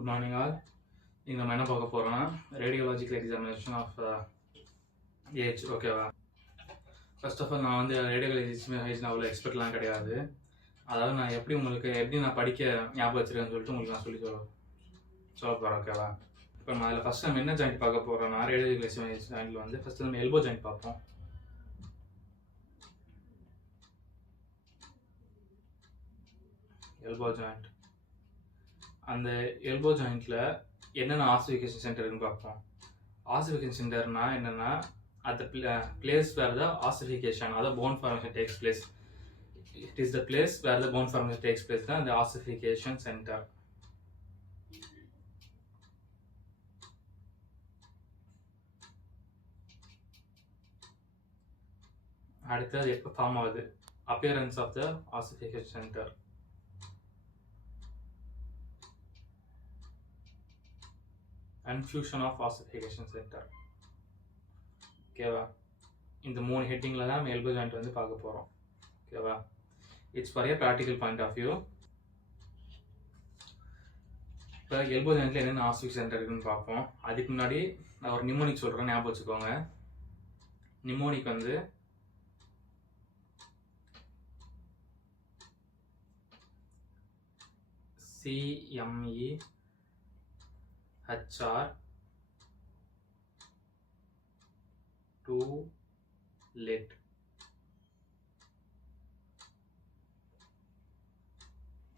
Good morning all. இங்கே நம்ம என்ன பார்க்க போகிறோம்னா ரேடியோலாஜிக்கல் எக்ஸாமினேஷன் ஆஃப் ஏஜ். ஓகேவா? ஃபர்ஸ்ட் ஆஃப் ஆல் நான் வந்து ரேடியோலாஜி அவ்வளோ எக்ஸ்பர்ட்லாம் கிடையாது. அதாவது நான் எப்படி நான் படிக்க ஞாபகம் வச்சுருக்கேன்னு சொல்லிட்டு உங்களுக்கு நான் சொல்ல போகிறேன். ஓகேவா? இப்போ நம்ம அதில் ஃபஸ்ட் நம்ம என்ன ஜாயிண்ட் பார்க்க போகிறோம்னா ரேடியோலாஜி ஜாயிண்டில் வந்து ஃபஸ்ட்டு நம்ம எல்போ ஜாயிண்ட் பார்ப்போம். எல்போ ஜாயிண்ட், அந்த எல்போ ஜாயிண்ட்டில் என்னென்ன ஆசிஃபிகேஷன் சென்டர் இருக்குன்னு பார்ப்போம். ஆசிஃபிகேஷன் சென்டர்னா என்னென்னா at the place where the ossification or the bone formation takes place. It is the place where the bone formation takes place, the ossification center. அடுத்தது எப்போ form ஆகுது, appearance of the ossification center. And fusion of ossification center. ஓகேவா? இந்த 3 ஹெட்டிங்கில் தான் நம்ம elbow joint வந்து பார்க்க போகிறோம். ஓகேவா? It's for a practical point of view. இப்போ எல்போ ஜாயிண்ட்டில் என்னென்ன ஆசிஃபிகேஷன் சென்டர் இருக்குன்னு பார்ப்போம். அதுக்கு முன்னாடி நான் ஒரு நிமோனிக் சொல்கிறேன், ஞாபகம் வச்சுக்கோங்க. நிமோனிக் வந்து CMEHR 2 lit.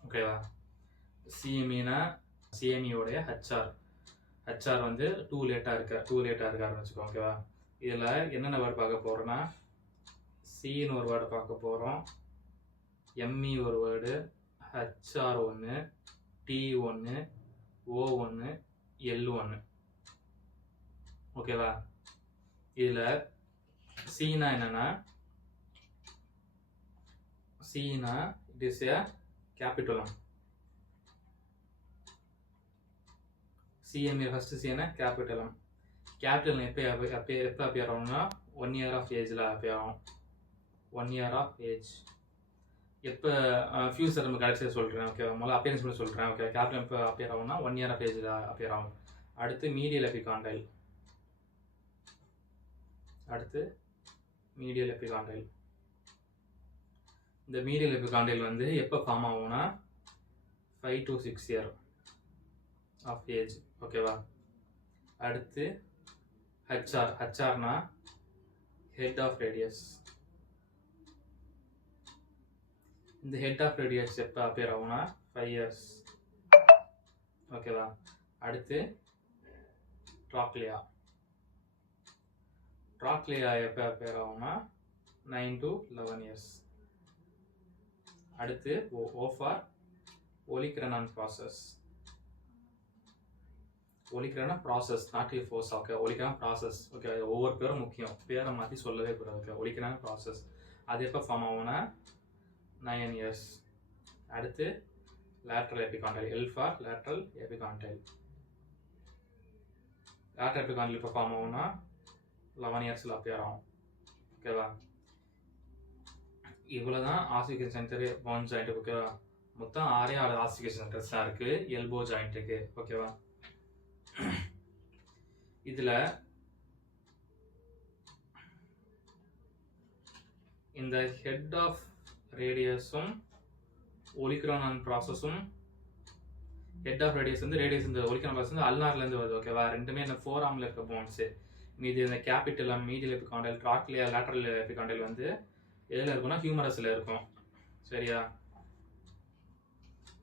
ஓகேவா? சிஎம்இனா சிஎம்இயோடைய ஹெச்ஆர் வந்து 2 லேட்டாக இருக்காருன்னு வச்சுக்கோங்க. ஓகேவா? இதில் என்னென்ன வேர்டு பார்க்க போகிறோன்னா சின்னு ஒரு வேர்டு பார்க்க போகிறோம், எம்இ ஒரு word, H R 1, T 1, O 1, L 1. ஓகேவா? இதில் சீனா என்னன்னா it is a capitulum. C M A first சீனா கேபிட்டலம். கேபிட்டல் எப்போ அப்பியர் ஆகும்னா 1 year ஆஃப் ஏஜில் அப்பியர் ஆகும். 1 year ஆஃப் ஏஜ் எப்போ ஃபியூச்சர் நம்ம கடைசியாக சொல்கிறேன். ஓகேவா? முதல்ல அப்பியரன்ஸ் மட்டும் சொல்கிறேன். ஓகே, கேபிட்டல் எப்போ அப்பியர் ஆகும்னா 1 year ஆஃப் ஏஜில் அப்பியர் ஆகும். அடுத்து மீடியல் எபிகாண்டைல். இந்த மீடியல் எபிகாண்டைல் வந்து எப்போ ஃபார்ம் ஆகும்னா 5 to 6 year ஆஃப் ஏஜ். ஓகேவா? அடுத்து ஹெச்ஆர்னா ஹெட் ஆஃப் ரேடியஸ். இந்த ஹெட் ஆஃப் ரேடியஸ் எப்போ அப்பியர் ஆகும்னா 5 years. ஓகேவா? அடுத்து ட்ராக்லியா எப்போ அப்பியர் ஆகும்னா 9 to 11 years. அடுத்து O for olecranon process. Olecranon process, not a force. Okay, olecranon process. Okay, ஒவ்வொரு பேரும் முக்கியம், பேரை மாற்றி சொல்லவே கூடாது. ஓகே, ஒலிக்ரனா ப்ராசஸ் அது எப்போ ஃபார்ம் ஆகும்னா 9 years. அடுத்து lateral epicondyle, L for lateral epicondyle. Lateral epicondyle எப்போ ஃபார்ம் ஆகும்னா 11 yearsல அப்பியர் ஆகும். ஓகேவா? இவ்வளோதான் ஆசிஃபிகேஷன் சென்டரு போன் ஜாயிண்ட்டு. ஓகேவா? மொத்தம் 6 ஆசிஃபிகேஷன் சென்டர்ஸ் தான் இருக்குது எல்போ ஜாயிண்ட்டுக்கு. ஓகேவா? இதில் இந்த ஹெட் ஆஃப் ரேடியஸும் ஒலிக்ரானான் ப்ராசஸும், ஹெட் ஆஃப் ரேடியஸ் வந்து இந்த ஒலிக்ரான் ப்ராசஸ் வந்து அல்னார்லேருந்து வருது. ஓகேவா? ரெண்டுமே இந்த 4 ஆர்மில் இருக்க போன்ஸு. மீதி இந்த கேபிட்டலம், மீடியல் எபிகாண்டைல், ட்ராக்லியா, லேட்ரல் எபிகாண்டைல் வந்து எதில் இருக்கும்னா ஹியூமரஸில் இருக்கும். சரியா?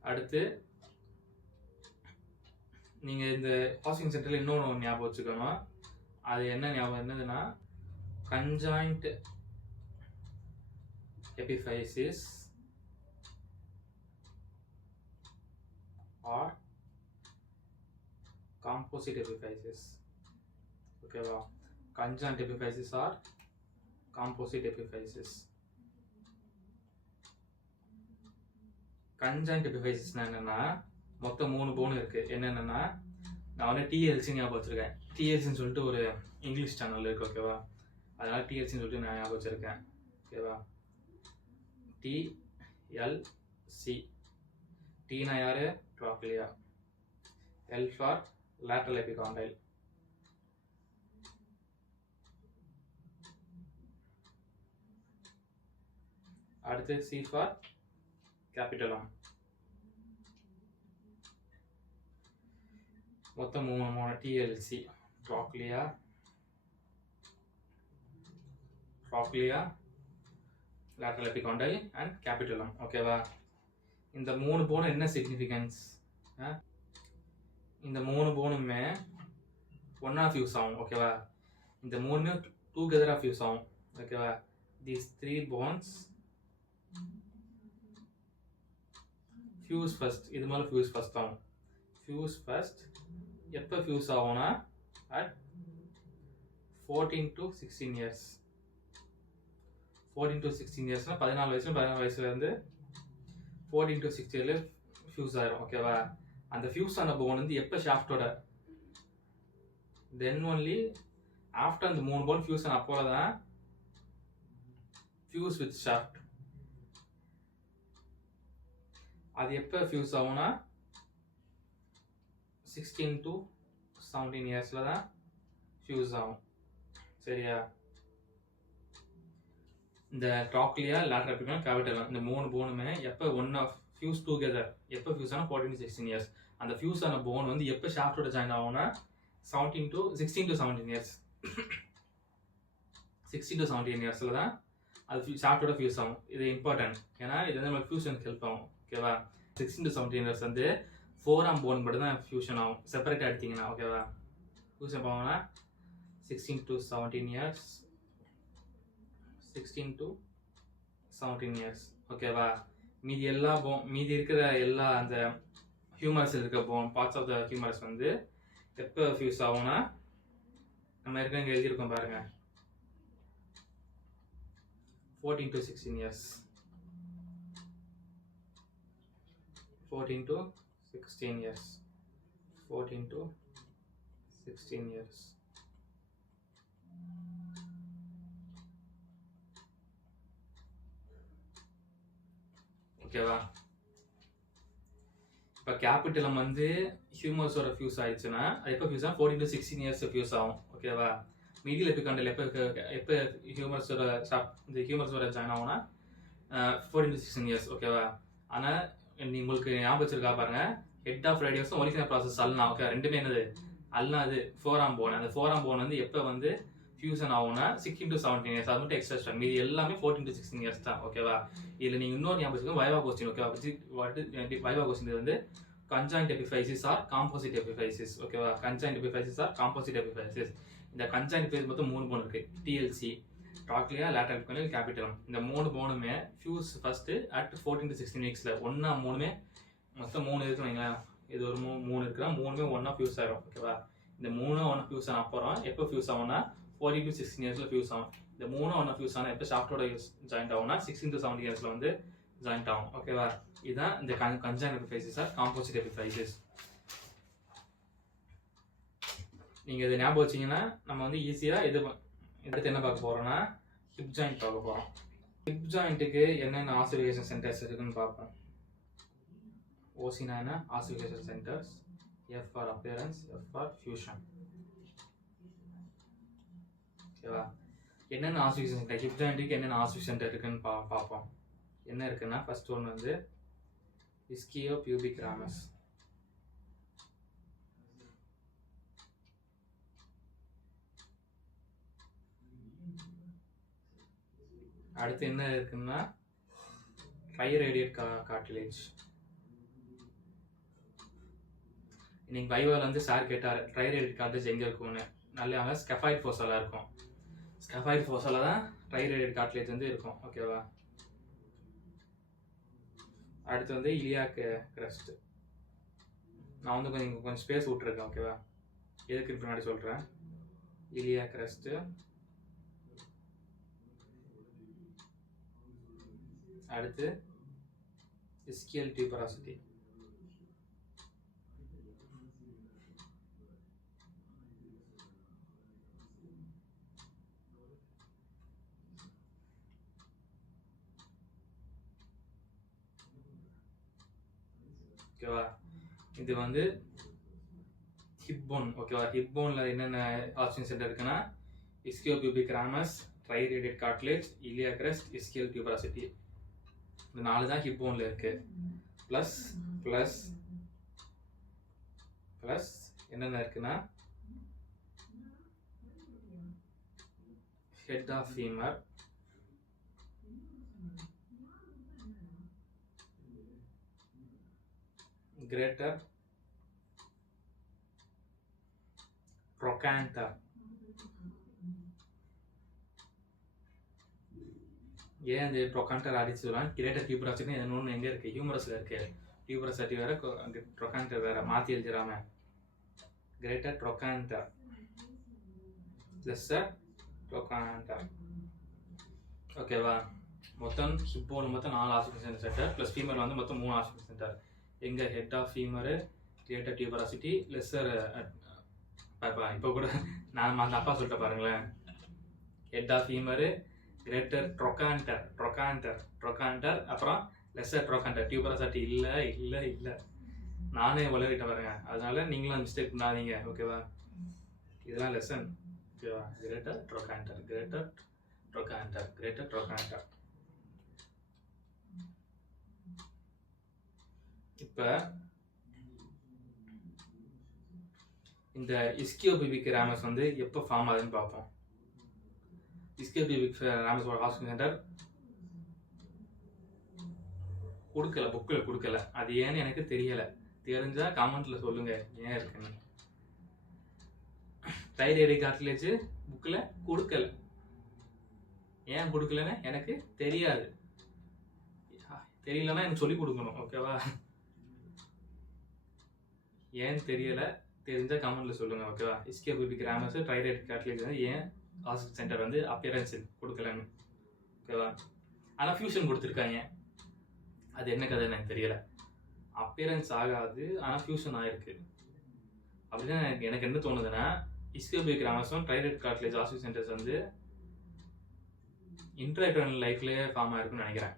அடுத்து நீங்கள் இந்த ஆசிஃபிகேஷன் சென்டரில் இன்னொன்று ஞாபகம் வச்சுக்கணும். அது என்னதுன்னா conjoint epiphysis or composite epiphysis. ஓகேவா? Conjoint epiphysis or composite epiphysis. Conjoint எபிஃபைசிஸ்னா என்னன்னா மொத்தம் 3 போன் இருக்கு. என்னென்னா நான் வந்து டிஎல்சி ஞாபகம் வச்சிருக்கேன். டிஎல்சின்னு சொல்லிட்டு ஒரு இங்கிலீஷ் சேனல் இருக்கு. ஓகேவா? அதனால டிஎல்சின்னு சொல்லிட்டு நான் ஞாபகம் வச்சிருக்கேன். ஓகேவா? டிஎல்சி. டீனா யாரு? ட்ராக்லியா. L for lateral epicondyle. அடுத்து C for capitulum. மொத்தம் மூணு TLC, trochlea, lateral epicondyle and capitulum. ஓகேவா? இந்த மூணு போனும் என்ன சிக்னிஃபிகன்ஸ்? இந்த மூணு போனுமே ஒன்னா ஃபியூஸ் ஆகும். ஓகேவா? இந்த மூணுமே டுகெதரா ஃபியூஸ் ஆகும். ஓகேவா? these three bonds fuse first. இது மேல fuse first ஆகும். fuse first எப்போ ஃபியூஸ் ஆகும்னா at 14 to 16 years. 14 to 16 இயர்ஸ்னா 14 வயசுலேருந்து 14 to 16 இயர்ல ஃபியூஸ் ஆயிரும். ஓகேவா? அந்த ஃபியூஸ் ஆன போன் வந்து எப்போ ஷாஃப்டோட தென் ஒன்லி ஆஃப்டர் அந்த மூணு போன் ஃபியூஸ் ஆன அப்போ தான் ஃபியூஸ் வித் ஷாஃப்ட். அது எப்போ ஃபியூஸ் ஆகும்னா 16 to 17 இயர்ஸில் தான் ஃபியூஸ் ஆகும். சரியா? இந்த ட்ராக்லியா, லேட்டரல் எபிகான், கேபிட்டலம் இந்த மூணு போனுமே எப்போ ஒன்னா ஃபியூஸ் டுகெதர் எப்போ ஃபியூஸ் ஆனால் 14 to 16 இயர்ஸ். அந்த ஃபியூஸ் ஆன போன் வந்து எப்போ ஷாஃப்டோட ஜாயின் ஆகும்னா 16 to 17 இயர்ஸ். 16 to 17 இயர்ஸில் தான் அது ஷாஃப்டோட ஃபியூஸ் ஆகும். இது இம்பார்ட்டன்ட், ஏன்னா இது வந்து நம்மளுக்கு ஃபியூஷனுக்கு ஹெல்ப் ஆகும். ஓகேவா? 16 to 17 இயர்ஸ் வந்து ஃபோராம் போன் மட்டும் தான் ஃபியூஷன் ஆகும். செப்பரேட்டாக எடுத்தீங்கன்னா. ஓகேவா? ஃபியூஷன் போகணும்னா 16 to 17 இயர்ஸ், 16 to 17 இயர்ஸ். ஓகேவா? மீதி இருக்கிற எல்லா அந்த ஹியூமரஸ் இருக்க பார்ட்ஸ் ஆஃப் த ஹியூமரஸ் வந்து எப்போ ஃபியூஸ் ஆகும்னா நம்ம இங்கே எழுதியிருக்கோம் பாருங்க, 14 to 16 years. 14 to 16 years. 14 to 16 years. ஓகேவா? இப்போ கேபிட்டலம் வந்து ஹியூமர்ஸோட ஃபியூஸ் ஆயிடுச்சுன்னா அது எப்போ ஃபியூஸ் ஆகும்? 14 to 16 இயர்ஸ் ஃபியூஸ் ஆகும். ஓகேவா? மீடியல் எபிகாண்டல் எப்போ ஹியூமர்ஸோட இந்த ஹியூமர்ஸோட ஜாயின் ஆகும்னா 14 to 16 இயர்ஸ். ஓகேவா? ஆனால் உங்களுக்கு ஞாபகம் வச்சிருக்கா பாருங்க, ஹெட் ஆஃப் ரேடியஸும் ஒலிஃபினர் ப்ராசஸ் அல்னா. ஓகே, ரெண்டுமே என்னது அல்னா. அது ஃபோராம் போன். அந்த ஃபோராம் போன் வந்து எப்போ வந்து ஃபியூசன் ஆகும்னா 16 to 17 இயர்ஸ். அது மட்டும் எக்ஸ்ட்ரா. மீதி எல்லாமே 14 to 16 இயர்ஸ் தான். ஓகேவா? இதில் நீங்கள் இன்னொரு ஞாபகம் வச்சுக்கோங்க, வைவா கொஸ்டின். ஓகேவா? வைவா கொஸ்டின் வந்து conjoint epiphysis or composite epiphysis. ஓகேவா? Conjoint epiphysis or composite epiphysis. இந்த கன்ஜாயிண்ட் எபிஃபைசிஸ் மொத்தம் 3 போன் இருக்கு. T L C, trochlea, lateral epicondyle, capitulum. இந்த 3 போனுமே ஃபியூஸ் ஃபர்ஸ்ட் அட் 14 to 16 வீக்ஸ்ல ஒன்னா மூணுமே மொத்தம் 3 இருக்குங்களா? இது ஒரு 3 இருக்குன்னா மூணுமே ஒன்னா ஃபியூஸ் ஆயிரும். ஓகேவா? இந்த 3 ஒன்னா ஃபியூஸ் ஆன அப்புறம் எப்போ ஃபியூஸ் ஆகும்னா 14 to 16 இயர்ஸ்ல ஃபியூஸ் ஆகும். இந்த 3 ஒன்னா ஃபியூஸ் ஆனா எப்போ ஷாஃப்டோட ஜாயிண்ட் ஆகும்னா 16 to 17 இயர்ஸ்ல வந்து ஜாயிண்ட் ஆகும். ஓகேவா? இதுதான் இந்த கன்ஜாயிண்ட் எபிஃபைசிஸ் ஆர் காம்போசிட் எபிஃபைசிஸ். நீங்க இதை ஞாபகம் வச்சீங்கன்னா நம்ம வந்து ஈஸியா அடுத்து என்ன பார்க்க போறோம்னா ஹிப் ஜாயிண்ட் பார்க்க போறோம். ஹிப் ஜாயிண்ட்டுக்கு என்னென்ன ஆசிலேஷன் சென்டர்ஸ் இருக்குன்னு பார்ப்போம். ஓசினா என்ன? Oscillation centres. F for appearance, F for fusion. ஓகேவா? என்னென்ன ஆசிலேஷன் சென்டர், ஹிப் ஜாயிண்ட்டுக்கு என்னென்ன ஆசிலேஷன் சென்டர் இருக்குன்னு பார்ப்போம். என்ன இருக்குன்னா ஃபர்ஸ்ட் ஒன்று வந்து இஸ்கியோ பியூபிக் ராமஸ். அடுத்து என்ன இருக்குன்னா ட்ரைரேடியட் கார்டிலேஜ். இன்னைக்கு வைவால் வந்து சார் கேட்டார் ட்ரைரேடியட் கார்டிலேஜ் எங்கே இருக்கும்னு. நல்ல ஸ்கெஃபாய்ட் ஃபோசாலா இருக்கும். ஸ்கெஃபாய்ட் ஃபோசாலா தான் ட்ரைரேடியட் கார்டிலேஜ் வந்து இருக்கும். ஓகேவா? அடுத்து வந்து இலியாக் கிரஸ்ட். நான் வந்து கொஞ்சம் ஸ்பேஸ் விட்டுருக்கேன். ஓகேவா? எதுக்கு பின்னாடி சொல்கிறேன். Iliac crust. அடுத்து இஸ்கியல் டியூபராசிட்டி. ஓகேவா? இது வந்து ஹிப் போன். ஓகேவா, ஹிப் போனில் என்னென்ன ஆக்சிஜன் சென்டர் இருக்குன்னா இஸ்கியோபியூபிக் ராமஸ், ட்ரைரேடியட் கார்ட்லேஜ், இலியா கிரெஸ்ட், இஸ்கியல் டியூபராசிட்டி. இந்த 4 தான் ஹிப் போனில் இருக்கு. ப்ளஸ் ப்ளஸ் ப்ளஸ் என்னென்ன இருக்குன்னா ஹெட் ஆஃப் ஃபீமர், கிரேட்டர் ட்ரொகாண்டர். ஏன் இந்த ட்ரொகாண்டர் அடிச்சுலாம் கிரேட்டர் டியூபராசிட்டி இன்னொன்று எங்கே இருக்குது, ஹியூமரஸில் இருக்குது. டியூபராசிட்டி வேறு, ட்ரொகாண்டர் வேறு, மாற்றி எழுதிடாம கிரேட்டர் ட்ரொகாண்டர், லெஸ்ஸர் ட்ரொகாண்டர். ஓகேவா, மொத்தம் ஹிப்போவில் மொத்தம் 4 ஆக்சிஜன் சென்டர் ப்ளஸ் ஃபீமர் வந்து மொத்தம் 3 ஆக்சிஜன் சென்டர். எங்கே ஹெட் ஆஃப் ஃபீமரு, கிரேட்டர் டியூபராசிட்டி, லெஸ்ஸர். இப்போ கூட நான் அந்த அப்பா சொல்லிட்டு பாருங்களேன், ஹெட் ஆஃப் ஃபீமரு, கிரேட்டர் ட்ரொகாண்டர், அப்புறம் லெஸ்ஸர் ட்ரொகாண்டர். டியூபராசிட்டி இல்லை நானே வளரிட்ட பாருங்க. அதனால நீங்களும் மிஸ்டேக் பண்ணாதீங்க. ஓகேவா, இதெல்லாம் லெசன். ஓகேவா, கிரேட்டர் ட்ரொகாண்டர். இப்போ இந்த இஸ்கியோபியூபிக் ராமஸ் வந்து எப்போ ஃபார்ம் ஆகுதுன்னு பார்ப்போம். இஸ்கியோபியூபிக் ராமஸோட ஆக்சிஜன் சென்டர் கொடுக்கல, புக்கில் கொடுக்கல. அது ஏன்னு எனக்கு தெரியலை. தெரிஞ்சா கமெண்ட்ல சொல்லுங்க ஏன் இருக்குன்னு. ட்ரைரேடியட் கார்ட்லேஜ் புக்கில் கொடுக்கல. ஏன் கொடுக்கலன்னு எனக்கு தெரியாது. தெரியலன்னா எனக்கு சொல்லி கொடுக்கணும். ஓகேவா, ஏன் தெரியல, தெரிஞ்சா கமெண்ட்ல சொல்லுங்க. ஓகேவா, இஸ்கியோபியூபிக் ராமஸ், ட்ரைரேடியட் கார்ட்லேஜ் வந்து ஏன் ஆக்சிஜன் சென்டர் வந்து அப்பியரன்ஸ் கொடுக்கலன்னு. ஓகேவா, ஆனால் ஃபியூஷன் கொடுத்துருக்காங்க. அது என்ன கதை எனக்கு தெரியல. அப்பியரன்ஸ் ஆகாது, ஆனால் ஃபியூஷன் ஆயிருக்கு. அப்படின்னா எனக்கு என்ன தோணுதுன்னா, இஸ்கியோபியூபிக் ராமஸும் ட்ரைரேடியட் கார்ட்லேஜ் ஆக்சிஜன் சென்டர்ஸ் வந்து இன்ட்ராக்டோனல் லைஃப்லேயே ஃபார்ம் ஆயிருக்குன்னு நினைக்கிறேன்.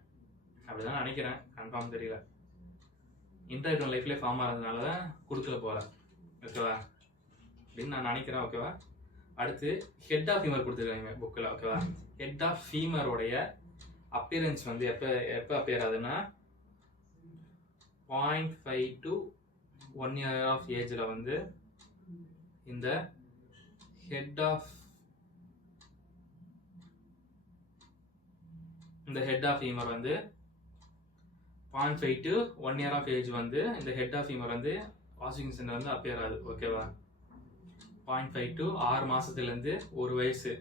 அப்படிதான் நினைக்கிறேன், கன்ஃபார்ம் தெரியல. இன்ட்ராக்டோனல் லைஃப்லேயே ஃபார்ம் ஆகிறதுனால தான் கொடுக்கல போல. ஓகேவா, அப்படின்னு நான் நினைக்கிறேன். ஓகேவா, அடுத்து ஹெட் ஆஃப் ஃபீமர் கொடுத்துருக்காங்க புக்கில். ஓகேவா, ஹெட் ஆஃப் ஃபீமரோடைய அப்பியரன்ஸ் வந்து எப்போ அப்பியர் ஆகுதுன்னா 0.5 to 1 year ஆஃப் ஏஜில் வந்து இந்த ஹெட் ஆஃப் ஃபீமர் வந்து 0.5 to 1 year ஆஃப் ஏஜ் வந்து இந்த ஹெட் ஆஃப் ஃபீமர் வந்து ஆக்சிஜன் சென்டர் வந்து அப்பியர் ஆகுது. ஓகேவா, 0.5 to 6 மாதத்துலேருந்து 1 வயசு,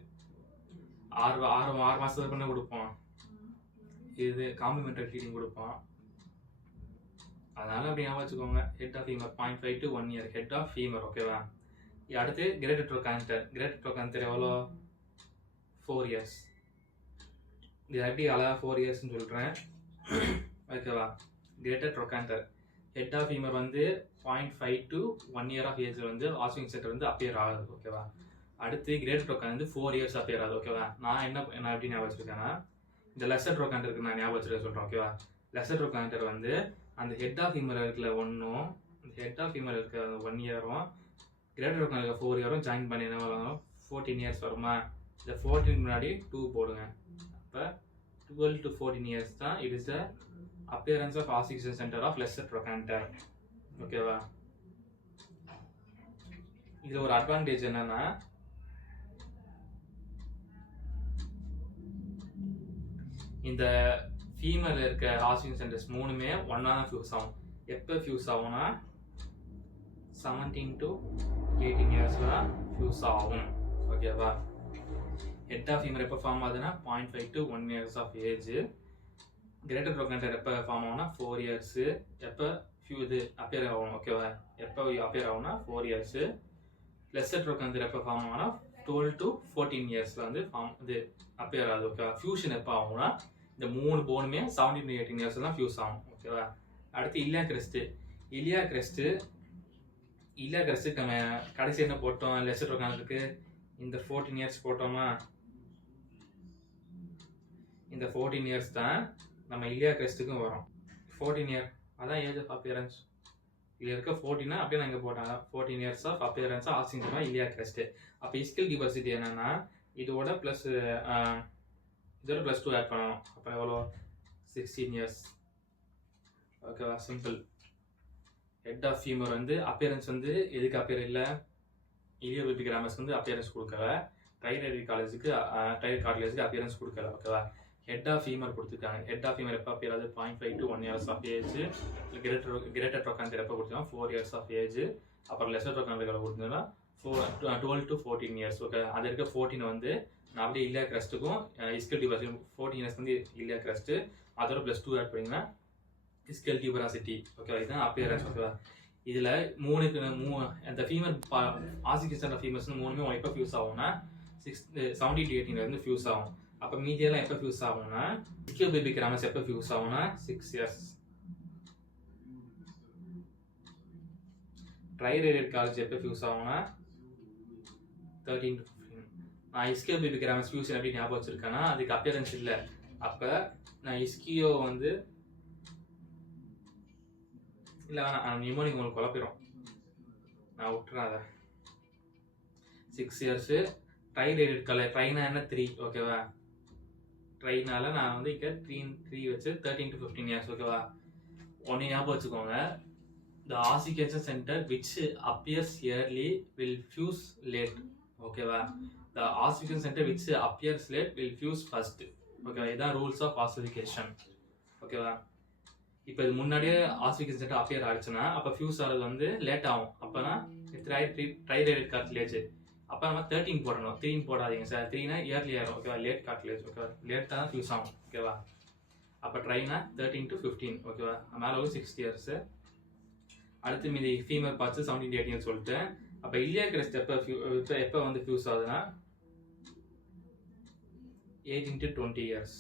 6 மாதத்துக்கு பண்ண கொடுப்போம். இது காம்ப்ளிமெண்டரி ஃபீடிங் கொடுப்போம். அதனால அப்படி ஞாபகம் வச்சுக்கோங்க. Head of femur 0.5 to 1 year head of femur. ஓகேவா, அடுத்து கிரேட்டர் ட்ரொகாண்டர் எவ்வளோ, 4 years. இது எப்படி அழகா 4 yearsன்னு சொல்கிறேன். ஓகேவா, கிரேட்டர் ட்ரொகாண்டர் ஹெட் ஆஃப் ஃபீமர் வந்து 0.5 to 1 year ஆஃப் ஏஜில் வந்து ஆக்சிஜன் சென்டர் வந்து அப்பியர் ஆகுது. ஓகேவா, அடுத்து கிரேட்டர் ட்ரொகாண்டர் வந்து 4 years அப்பியர் ஆகுது. ஓகேவா, நான் எப்படி ஞாபகம் வச்சுருக்கேன்னா, இந்த லெஸ்ஸர் ட்ரொகாண்டருக்கு நான் ஞாபகம் வச்சுருக்க சொல்கிறேன். ஓகேவா, லெஸ்ஸர் ட்ரொகாண்டர் வந்து அந்த ஹெட் ஆஃப் ஃபீமர் இருக்கிற 1ம் ஹெட் ஆஃப் ஃபீமர் இருக்கிற 1 yearம் கிரேட்டர் ட்ரொகாண்டர் 4 yearம் ஜாயின் பண்ணி என்ன வரும், 14 years வருமா. இந்த 14 முன்னாடி 2 போடுங்க. அப்போ 12 to 14 years தான் it is the appearance of oxygen centre of lesser trochanter. ஓகேவா, இதில் ஒரு அட்வான்டேஜ் என்னன்னா, இந்த ஃபீமரில் இருக்க ஆக்சிஜன் சென்டர்ஸ் 3மே ஒன்றா தான் ஃபியூஸ் ஆகும். எப்போ ஃபியூஸ் ஆகும்னா 17 to 18 இயர்ஸில் தான் ஃபியூஸ் ஆகும். ஓகேவா, ஹெட் ஆஃப் ஃபீமர் எப்போ ஃபார்ம் ஆகுதுன்னா 0.5 to 1 years of age. Greater trochanter எப்போ ஃபார்ம் ஆகும்னா 4 years. எப்போ இது அப்பியர் ஆகும். ஓகேவா, எப்போ அப்பியர் ஆகும்னா 4 years. லெஸ்ஸர் ட்ரொகாண்டர் எப்போ ஃபார்ம் ஆகும்னா 12 to 14 இயர்ஸில் வந்து இது அப்பியர் ஆகுது. ஓகேவா, ஃபியூஷன் எப்போ ஆகும்னா இந்த 3 போனுமே 17 to 18 இயர்ஸ் தான் ஃபியூஸ் ஆகும். ஓகேவா, அடுத்து இலியா கிரெஸ்ட்டு நம்ம கடைசி என்ன போட்டோம், லெஸ்ஸர் ட்ரொகாண்டருக்கு இந்த 14 years போட்டோமா. இந்த 14 years தான் நம்ம இலியா கிரெஸ்ட்டுக்கும் வரும். 14 year அதான் ஏஜ் ஆஃப் அப்பியரன்ஸ். இதில் இருக்க 14 அப்படியே நான் இங்கே போட்டாங்க 14 years of appearance of oxygen iliac crest. அப்போ இஸ்கில் டிவர்சிட்டி என்னன்னா இதோட ப்ளஸ் இதோட +2 ஆட் பண்ணணும். அப்போ எவ்வளோ 16 இயர்ஸ். ஓகேவா, சிம்பிள். ஹெட் ஆஃப் ஃபீமர் வந்து அப்பியரன்ஸ் வந்து எதுக்கு அப்பியர் இல்லை, இலியோபெபிக் கிராமஸ் வந்து அப்பியரன்ஸ் கொடுக்கல, ட்ரைரேடிக் காலேஜுக்கு ட்ரைரேட் கார்டிலேஜுக்கு அப்பியரன்ஸ் கொடுக்கல. ஓகேவா, ஹெட் ஆஃப் ஃபீமர் கொடுத்துருக்காங்க. ஹெட் ஆஃப் ஃபீமர் எப்போ அப்பியர் ஆகுது 0.5 to 1 years of age. Greater trochanter எப்போ கொடுத்தோம்னா 4 years ஆஃப் ஏஜ். அப்புறம் லெசர் ட்ரோகான்டர் கொடுத்தோம்னா 12 to 14 years. ஓகே, அது இருக்க 14 வந்து நான் அப்படியே இல்லையா கிரஸ்ட்டுக்கும் இஸ்கல் டியூபராசிட்டி 14 இயர்ஸ் வந்து இல்லையா கிரஸ்ட்டு, அதோட +2 ஆட் பண்ணிங்கன்னா இஸ்கல் டியூபராசிட்டி. ஓகேவா, இதுதான் அப்பியரன்ஸ். ஓகேவா, இதில் அந்த ஃபீமர் ஆசிகேஷன் ஃபீமர்ஸ் மூணுமே எப்போ ஃபியூஸ் ஆகும்னா 17 to 18 வந்து ஃபியூஸ் ஆகும். அப்போ மீதியெல்லாம் எப்போ ஃபியூஸ் ஆகும்னா இஸ்கியோபெபிக் கிராமஸ் எப்போ ஃபியூஸ் ஆகும்னா 6 years. ட்ரைரேடிக் காலேஜ் எப்போ ஃபியூஸ் ஆகும்னா 13 to 15. நான் இஸ்கியோபெபிக் கிராமஸ் ஃபியூஷன் எப்படி ஞாபகம் வச்சிருக்கேன்னா அதுக்கு அப்பியரன்ஸ் இல்லை. அப்போ நான் இஸ்கியோ வந்து இல்லை வேணாம், நிமோனிக் உங்களுக்கு குழப்பிடும், நான் விட்டுறேன் அதை. 6 years. ட்ரைரேடிக் கலர் ட்ரைனா என்ன 3. ஓகேவா, ட்ரைனால நான் வந்து இங்கே 3 வச்சு 13 to 15 years. ஓகேவா, ஒன்று ஞாபகம் வச்சுக்கோங்க, the ossification center which appears early will fuse late. ஓகேவா, the ossification center which appears late will fuse first. ஓகேவா, இதுதான் ரூல்ஸ் ஆஃப் ஆசிஃபிகேஷன். ஓகேவா, இப்போ இது முன்னாடியே ஆசிஃபிகேஷன் சென்டர் அப்பியர் ஆயிடுச்சுன்னா அப்போ ஃபியூஸ் ஆகிறது வந்து லேட் ஆகும். அப்போனா ட்ரைரேடிக் கார்டிலேஜ் அப்போ நம்ம 13 போடணும். 3 போடாதீங்க சார், 3னா இயர்லி ஆயிரும். ஓகேவா, லேட் கார்டிலேஜ். ஓகேவா, லேட் தான் ஃபியூஸ் ஆகும். ஓகேவா, அப்போ ட்ரைனா 13 to 15. ஓகேவா, மேலே ஒரு 6 years. அடுத்து மீதி ஃபீமர் பார்ட்ஸ் 17 to 18 சொல்லிட்டு அப்போ இல்லியாக் கிரஸ்ட் எப்போ வந்து ஃபியூஸ் ஆகுதுன்னா 18 to 20 years.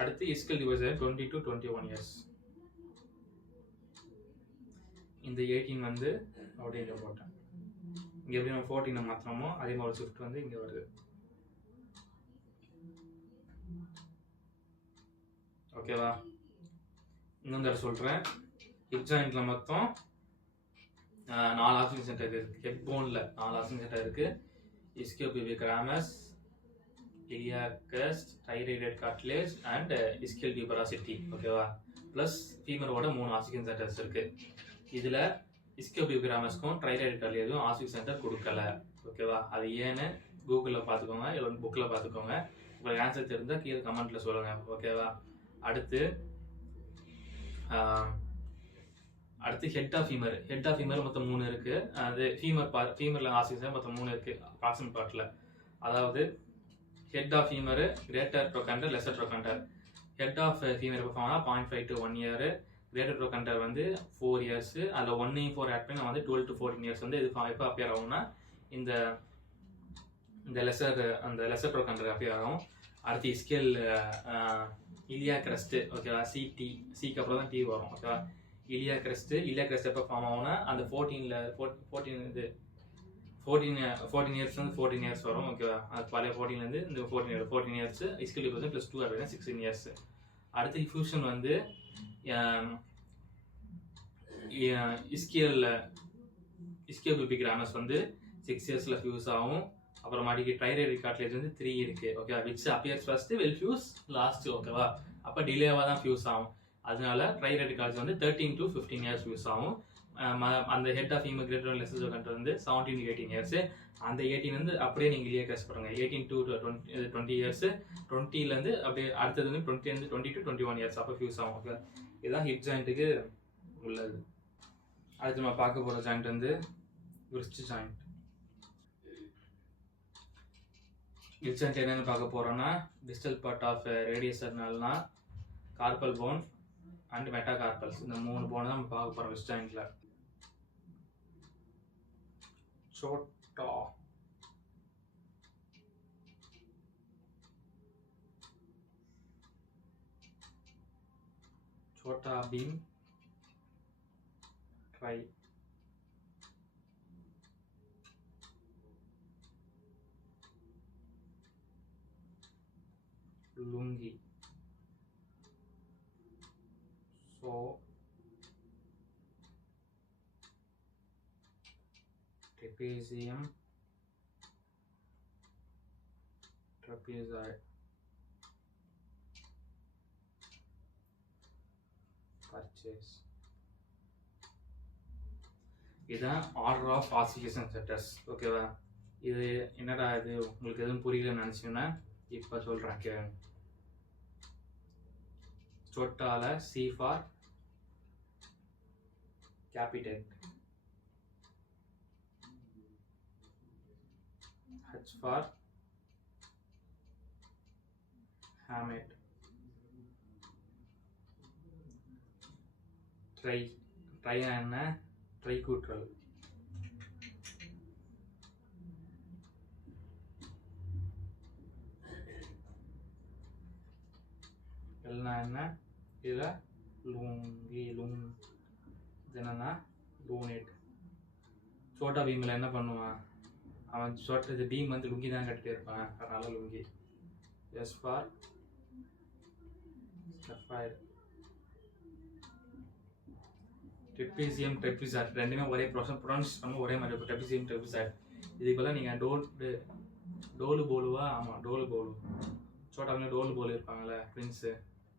அடுத்து இஸ்கல் டிவர்ஸ் 20 to 21 years. இந்த 18 வந்து அப்படியே இங்கே போட்டேன். இங்கே எப்படி நம்ம 14 மாத்திரமோ அதே மாதிரி ஷிஃப்ட் வந்து இங்கே வருது. ஓகேவா, இன்னும் தடவை சொல்கிறேன். ஹிப் ஜாயிண்ட்ல மொத்தம் 4 ஆக்சிஜன் சென்டர் இருக்குது. ஹெட் போனில் 4 ஆக்சிஜன் சென்டர் இருக்குது. Ischiopubic ramus, iliac crest, triradiate cartilage and ischial tuberosity. ஓகேவா, ப்ளஸ் ஃபீமரோட 3 ஆக்சிஜன் சென்டர்ஸ் இருக்குது. இதில் இஸ்கியோபெபிக் கிராமஸ்க்கும் ட்ரைரேடிக் கார்டிலேஜும் ஆக்சிஜன் சென்டர் கொடுக்கல. ஓகேவா, அது ஏன்னு கூகுளில் பார்த்துக்கோங்க, இல்லை புக்கில் பார்த்துக்கோங்க. உங்களுக்கு ஆன்சர் தெரிஞ்சால் கீழே கமெண்ட்டில் சொல்லுங்கள். ஓகேவா, அடுத்து head of femur. Head of femur மொத்தம் 3 இருக்குது. அது ஃபீமரில் ஆக்சிஜன் மொத்தம் 3 இருக்குது ப்ராக்சிமல் பார்ட்டில். அதாவது head of femur, greater trochanter, lesser trochanter. Head of femur எப்போ ஃபார்ம்னா 0.5 to 1 year. கிரேட்டர் ட்ரோகான்டர் வந்து 4 years. அதில் 1 4 ஆட் பண்ணி வந்து 12 to 14 years வந்து இது எப்போ அப்பியர் ஆகும்னா இந்த லெசர் ட்ரோகான்டர் அப்பியர் ஆகும். அடுத்து இஸ்கேல் இலியாக் கிரஸ்ட். ஓகேவா, சிக்கு அப்புறம் தான் டி வரும். ஓகேவா, இலியாக் கிரஸ்ட் எப்போ ஃபார்ம் ஆகும்னா அந்த 14 years வந்து 14 years வரும். ஓகேவா, அது பழைய 14லேருந்து இந்த 14 years. இஸ்கல் டிவர்ஸ் +2 அப்படின்னா 16 years. அடுத்து ஃபியூஷன் வந்து இஸ்கியோபெபிக் கிராமஸ் வந்து 6 yearsல ஃபியூஸ் ஆகும். அப்புறமாட்டிக்கு ட்ரைரேடிக் கார்டிலேஜ் வந்து 3 இருக்குது. ஓகேவா, which appears first will fuse last. ஓகேவா, அப்போ டிலேவாக தான் ஃபியூஸ் ஆகும். அதனால ட்ரைரேடிக் கார்டிலேஜ் வந்து 13 to 15 years ஃபியூஸ் ஆகும். அந்த head of femur greater lesser trochanter வந்து 17 to 18 years. அந்த 18 வந்து அப்படியே நீங்கள் இலியாக் கிரஸ்ட் பண்ணுங்க. 18 to 20 years. 20லேருந்து அப்படியே அடுத்தது வந்து 20 to 21 years அப்போ ஃபியூஸ் ஆகும். ஓகே, இதுதான் ஹிப் ஜாயிண்ட்டுக்கு உள்ளது. அடுத்து நம்ம பார்க்க போகிற ஜாயிண்ட் வந்து விரிஸ்ட் ஜாயிண்ட். ஹிப் ஜாயிண்ட் என்னென்னு பார்க்க போகிறோன்னா distal part of radius ulna, carpal bone and metacarpals. இந்த 3 போனை தான் நம்ம பார்க்க போகிறோம் விரிஸ்ட் ஜாயிண்ட்டில். छोटा बीम, ट्राई, लुंगी, सो trapezium trapezoid purchase. இதுதான் ஆர்டர் ஆஃப் ஆசிலேஷன் செட்டர்ஸ். ஓகேவா? இது என்னடா இது உங்களுக்கு எதுவும் புரியலன்னு நினச்சிங்கன்னா இப்போ சொல்கிறேன் கேளுங்க. சொட்டால C for capitate, H for hamate, try என்ன ட்ரை கூற்றல், எல்லாம் என்ன இதில் லுங்கி என்னன்னா லூனேட். சோட்டா பீமில் என்ன பண்ணுவான் அவன் சோட்டா பீம் வந்து லுங்கி தான் கட்டிகிட்டே இருப்பான், அதனால lungi. S for scaphoid. Trapezium trapezoid ரெண்டுமே ஒரே ப்ரொனவுன்ஸ் பண்ண ஒரே மாதிரி இருக்கும். Trapezium trapezoid. இதுக்குள்ள நீங்கள் டோலு போலுவா? ஆமாம், டோலு போலு. சோட்டாவில் டோலு போலு இருப்பாங்கள்ல ட்வின்ஸு,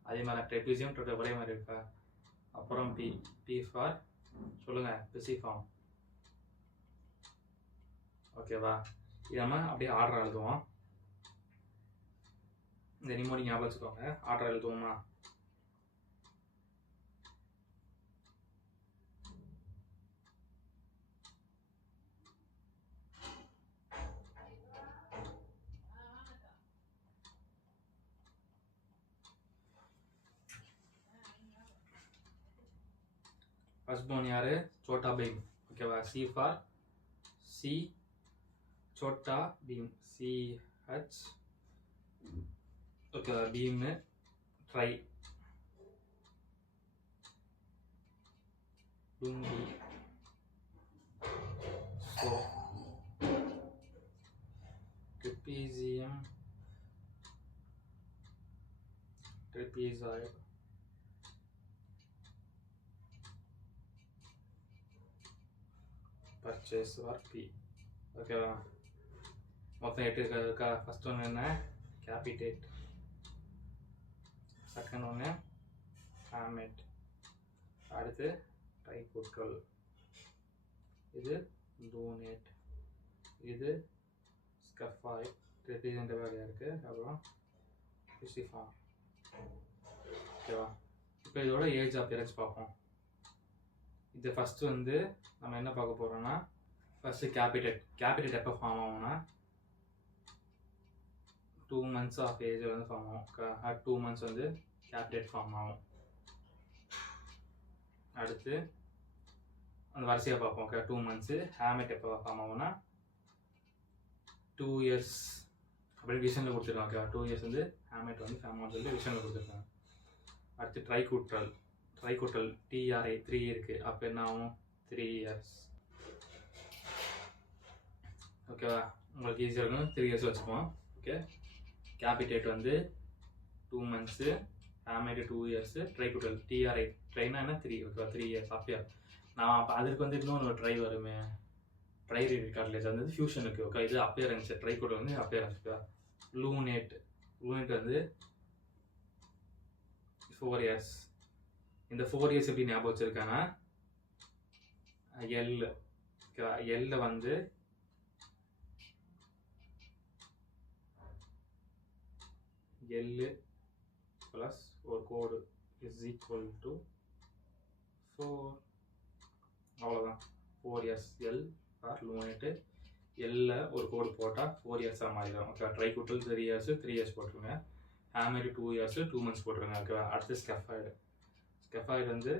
அதே மாதிரி ட்ரெப்பீசியம் ஒரே மாதிரி இருக்கா. அப்புறம் பி ஃபார் சொல்லுங்கள் பிசிஃபார்ம். ஓகேவா? இது நம்ம அப்படியே ஆர்டர் எழுதுவோம். இந்த நிமோடி ஞாபகம் வச்சுக்கோங்க. ஆர்டர் எழுதுவோமா? ஃபர்ஸ்ட் போன் யாரு? சோட்டா பீம். ஓகேவா? C for C Chhota Bheem, CH. ஓகேவா? Bheem try lungi so trapezium trapezoid purchase or P. ஓகேவா? மொத்தம் 8 இருக்கா. ஃபர்ஸ்ட் ஒன்று என்ன? கேபிடேட். செகண்ட் ஒன்று ஹாமேட். அடுத்து ட்ரைகூற்றல். இது லூனேட். இது ஸ்கஃபாய்ட். ட்ரெப்பீசியன்ட் வேலையாக இருக்குது. அப்புறம் பிசிஃபார்ம். ஓகேவா? இப்போ இதோட ஏஜ் அப்பியரன்ஸ் பார்ப்போம். இது ஃபஸ்ட்டு வந்து நம்ம என்ன பார்க்க போகிறோம்னா, ஃபஸ்ட்டு கேபிடேட் எப்போ ஃபார்ம் ஆகும்னா 2 months ஆஃப் ஏஜில் வந்து ஃபார்ம் ஆகும். 2 months வந்து கேபிடேட் ஃபார்ம் ஆகும். அடுத்து அந்த வரிசையாக பார்ப்போம். 2 months. ஹேமேட் எப்போ ஃபார்ம் ஆகும்னா 2 years அப்படின்னு விஷனில் கொடுத்துருக்காங்க. ஓகேவா? 2 years வந்து ஹேமேட் வந்து ஃபார்ம் ஆகும்னு சொல்லி விஷனில் கொடுத்துருக்காங்க. அடுத்து ட்ரைகூற்றல் TRI 3 இருக்குது. அப்போ என்ன ஆகும்? 3 years. ஓகேவா? உங்களுக்கு ஈஸியாக இருக்கும். 3 years வச்சுப்போம். ஓகே. கேபிடேட் வந்து 2 months, ஹேமேட் 2 years, ட்ரைகூற்றல் TRI ட்ரைனா என்ன 3. ஓகேவா? 3 years. அப்போ நான் அப்போ அதுக்கு வந்து இன்னொன்று ட்ரை வருமே, ட்ரை கார்ட்லேஜ் வந்து ஃபியூஷனுக்கு. ஓகே. இது அப்பியரன்ஸ். ட்ரைகூற்றல் வந்து அப்பியரன்ஸ். ஓகேவா? லூனேட் வந்து 4 years. இந்த 4 years எப்படி ஞாபகம் வச்சுருக்கேன்னா, எல்ல வந்து எல் ப்ளஸ் ஒரு கோடு இஸ் ஈக்குவல் டு 4. அவ்வளோதான். 4 years. L for லூனேட்டு. எல்ல ஒரு கோடு போட்டால் 4 years மாறிடும். ஓகே. ட்ரைகூற்றல் 3 years 3 years போட்டுருங்க. ஹேமேட் 2 years 2 months போட்டுருங்க. ஓகேவா? அடுத்து ஸ்கஃபாய்டு வந்து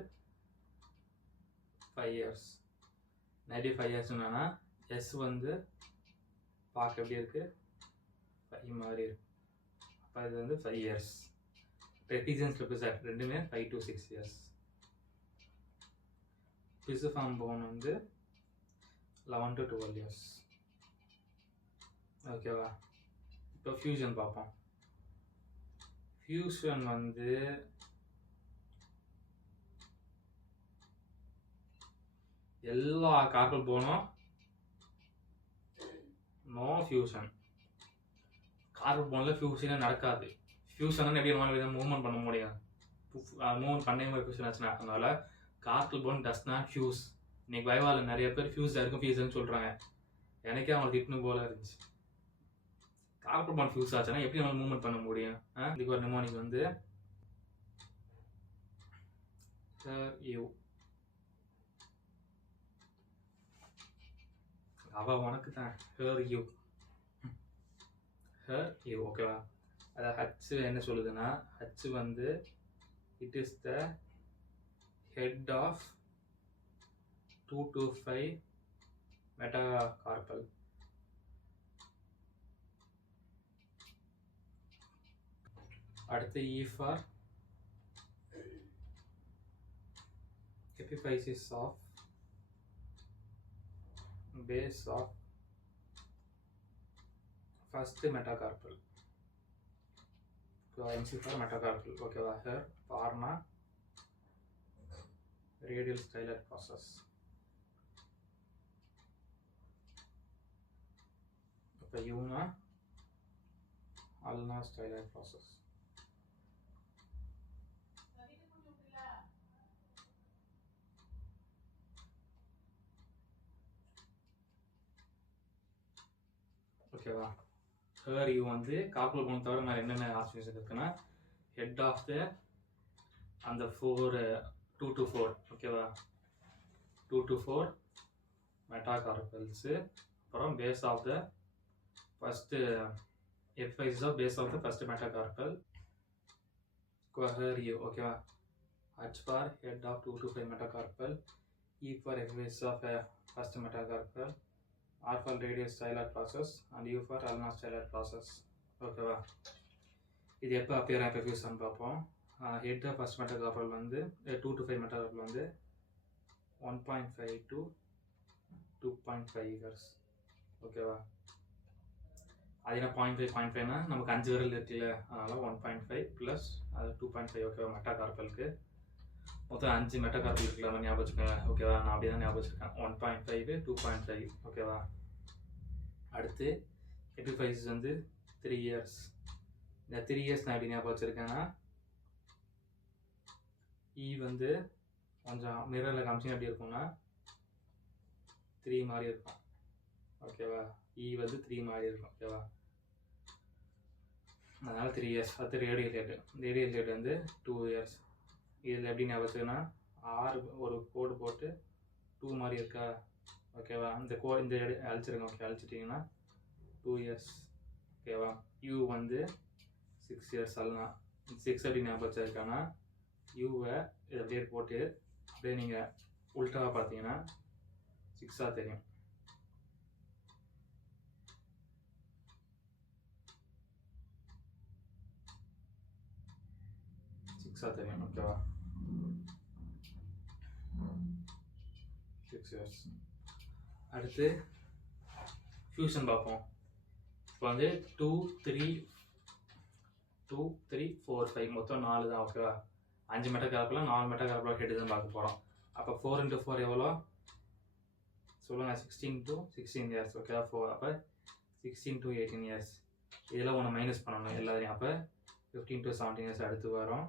5 years. 95 years என்னன்னா எஸ் வந்து பார்க்க எப்படி இருக்குது? 5 மாதிரி இருக்கு. அப்போ இது வந்து 5 years. ட்ரெப்பீசியம் ட்ரெப்பீசாய்டு ரெண்டுமே 5 to 6 years. பிசிஃபார்ம் போன் வந்து 11 to 12 years. ஓகேவா? இப்போ ஃபியூஷன் பார்ப்போம். ஃபியூஷன் வந்து எல்லா கார்பன் போனும் நோ ஃபியூஷன். கார்பல் பாண்டில் ஃபியூஷனே நடக்காது. ஃபியூஷன் எப்படி மூவ்மெண்ட் பண்ண முடியும்? மூவ்மெண்ட் பண்ணே மாதிரி ஃபியூஷன் ஆச்சுன்னா. அதனால carpal bond does not fuse. இன்னைக்கு வைவாவில் நிறைய பேர் ஃபியூஸாக இருக்கும் ஃபியூஸ்ன்னு சொல்கிறாங்க. எனக்கே அவங்களுக்கு திட்டணும் போல இருந்துச்சு. கார்பல் பாண்ட் ஃபியூஸ் ஆச்சுன்னா எப்படி நம்மளால மூவ்மெண்ட் பண்ண முடியும்? இதுக்கு ஒரு நிமோனிக் வந்து யூ அவ உனக்கு தான் யூ யூ ஓகேவா? அதை ஹச்சு என்ன சொல்லுதுன்னா, ஹச்சு வந்து it is the head of 2 to 5 metacarpal. அடுத்து E for epiphysis of base of first metacarpal. So MC for metacarpal. ஓகேவா? here பார்னா radial stylet process. இப்போ யூனா ulnar stylet process. ஓகேவா? ஹேர் யூ வந்து கார்பல் பாண்ட் தவிர மாதிரி என்னென்ன ஆஸ்பிரேஷன் இருக்குன்னா, head of the அந்த 2 to 4 ஓகேவா? 2 to 4 மெட்டாகார்பல்ஸு. அப்புறம் base of the first epiphysis of base of the first metacarpal. Here you ஓகேவா? H for head of 2 to 5 metacarpal, E for epiphys of first metacarpal, R for radial stylet process and U for ulnar stylet process. ஓகேவா? இது எப்போ appear எபிஃபியூஸ்னு பார்ப்போம். Head of first metacarpal வந்து 2 to 5 metacarpal வந்து 1.5 to 2.5 years. ஓகேவா? அது என்ன 0.5 நமக்கு 5 விரல் இருக்குல்ல, அதனால் 1.5 ப்ளஸ் அது 2.5. ஓகேவா? மெட்டாகார்பலுக்கு மொத்தம் 5 மெட்டாகார்பல் இருக்குல்ல, ஞாபகம் வச்சுக்கோங்க. ஓகேவா? நான் அப்படி தான் ஞாபகம் வச்சுருக்கேன். 1.5 2.5. ஓகேவா? அடுத்து எபிஃபைஸ் வந்து 3 இயர்ஸ். இந்த 3 இயர்ஸ் நான் எப்படி ஞாபகம் வச்சுருக்கேன்னா, இ வந்து கொஞ்சம் மிரரில் காமிச்சிங்க எப்படி இருக்கும்னா 3 மாதிரி இருக்கும். ஓகேவா? இ வந்து 3 மாதிரி இருக்கும். ஓகேவா? அதனால் 3 இயர்ஸ். அடுத்து ரேடியல் ஹெட். ரேடியல் ஹெட் வந்து 2 இயர்ஸ். இதில் எப்படி ஞாபகம் வச்சுக்கன்னா, ஆறு ஒரு கோடு போட்டு 2 மாதிரி இருக்கா? ஓகேவா? இந்த இந்த அழிச்சிருங்க. ஓகே, அழிச்சிட்டிங்கன்னா 2 இயர்ஸ். ஓகேவா? யூ வந்து 6 இயர்ஸ். அல்லலாம் 6 எப்படி ஞாபகம் வச்சிருக்கான்னா, யூவை இதை அப்படியே போட்டு அப்படியே நீங்கள் உல்டாவாக பார்த்தீங்கன்னா 6ஆக தெரியும். தெரியும். ஓகேவா? 6 இயர்ஸ். அடுத்து ஃபியூஷன் பார்ப்போம். இப்போ வந்து 2 3 4 5 மொத்தம் 4 தான். ஓகேவா? 5 மெட்டாகார்பல் 4 மெட்டாகார்பல் ஹெட் தான் பார்க்க போகிறோம். அப்போ 4 into 4 எவ்வளோ சொல்லுங்கள்? 16 to 16 இயர்ஸ். ஓகேவா? 4 அப்போ 16 to 18 இயர்ஸ். இதெல்லாம் ஒன்று மைனஸ் பண்ணணும் எல்லாத்தையும். அப்போ 15 to 17 இயர்ஸ் அடுத்து வரும்.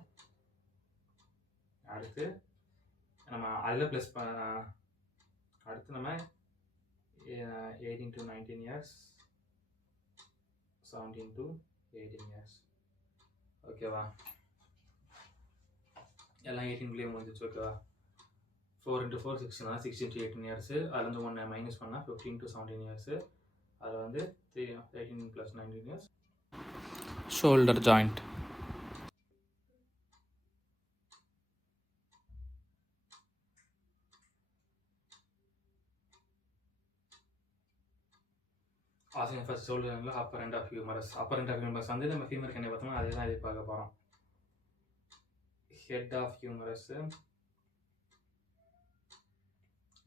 அடுத்து நம்ம அதில் ப்ளஸ் அடுத்து நம்ம 18 to 19 இயர்ஸ், 17 to 18 இயர்ஸ். ஓகேவா? எல்லாம் 18குள்ளேயே முடிஞ்சிச்சு. ஓகேவா? 4 into 4 16 16 to 18 இயர்ஸு. அதுலேருந்து ஒன்று மைனஸ் பண்ணால் 15 to 17 இயர்ஸு. அதில் வந்து 18 + 19 இயர்ஸ். Shoulder joint. ஆசிரியர் ஃபர்ஸ்ட் ஷோல்டரில் upper end of humerus. Upper end of humerus வந்து நம்ம ஃபீமருக்கு என்ன பார்த்தோம்னா அதே தான் இது பார்க்க போகிறோம். Head of humerus,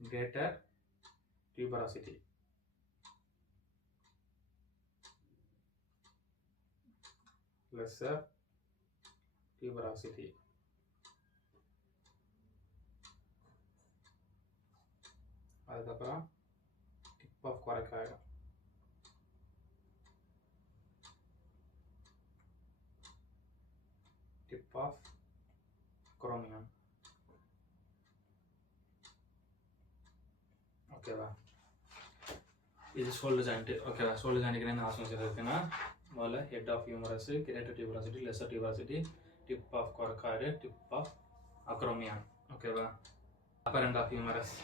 greater tuberosity, lesser tuberosity. அதுக்கப்புறம் tip of coracoid. Of acromion. ஓகேவா, இது ஷோல்டர் ஜாயிண்ட். ஓகேவா, ஷோல்டர் ஜாயிண்ட்டுக்கு என்ன ஆசனம் இருக்குன்னா, முதல்ல head of humerus, greater tuberosity, lesser tuberosity, tip of coracoid, tip of acromion. ஓகேவா, upper end of humerus.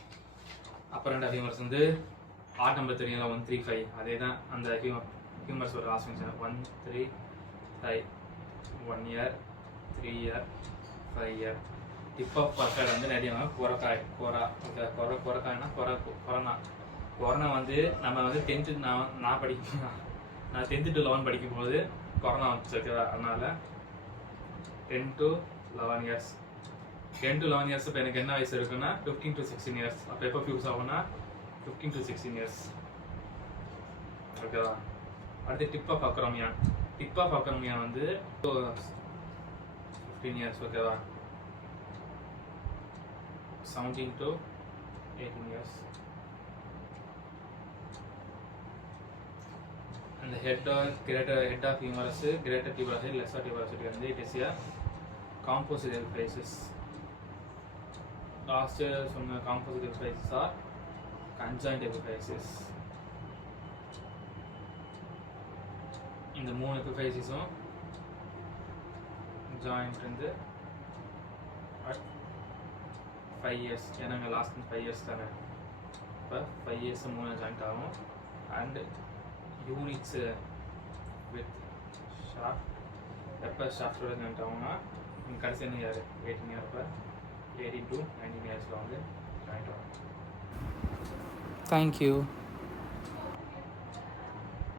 Upper end of humerus வந்து ஆர்ட் நம்பர் தெரியுங்களா, 135. அதே தான் அந்த ஹியூமரஸ் ஒரு last function 135. 1 year, 3 year, 5 year. Tip of கொரக்காய்டு வந்து நிறைய கொரக்காய், கொரா. ஓகே, கொரக்காய்னா கொரோனா வந்து நம்ம வந்து 10th நான் படிக்கும் நான் 10th to 11 படிக்கும்போது கொரோனா வந்துச்சு. ஓகேவா, அதனால் 10 to 11 இயர்ஸ். 10 to 11 years. இப்போ எனக்கு என்ன வயசு இருக்குன்னா 15 to 16 இயர்ஸ். அப்போ எப்போ ஃபியூஸ் ஆகும்னா 15 to 16 இயர்ஸ். ஓகேவா, அடுத்து tip of acromion. Tip of acromion வந்து 15 இயர்ஸ். ஓகேவா, 17 to 18 இயர்ஸ். அந்த head of humerus, greater tuberosity, lesser tuberosity வந்து it is a composite epiphysis. Last சொன்ன composite epiphysis or conjoint epiphysis. இந்த 3 எபிஃபைசிஸும் ஜாயிண்ட் வந்து 5 இயர்ஸ். ஏன்னா இங்கே லாஸ்ட் 5 இயர்ஸ் தானே. இப்போ 5 இயர்ஸ் 3 ஜாயிண்ட் ஆகும். அண்ட் யூனிட்ஸ் வித் ஷாஃப்ட் எப்போ ஷாஃப்டோட ஜாயிண்ட் ஆகும்னா கடைசி என்ன இயர் 18 இயர். இப்போ 18 to 19 இயர்ஸில் வந்து ஜாயிண்ட் ஆகும். தேங்க்யூ.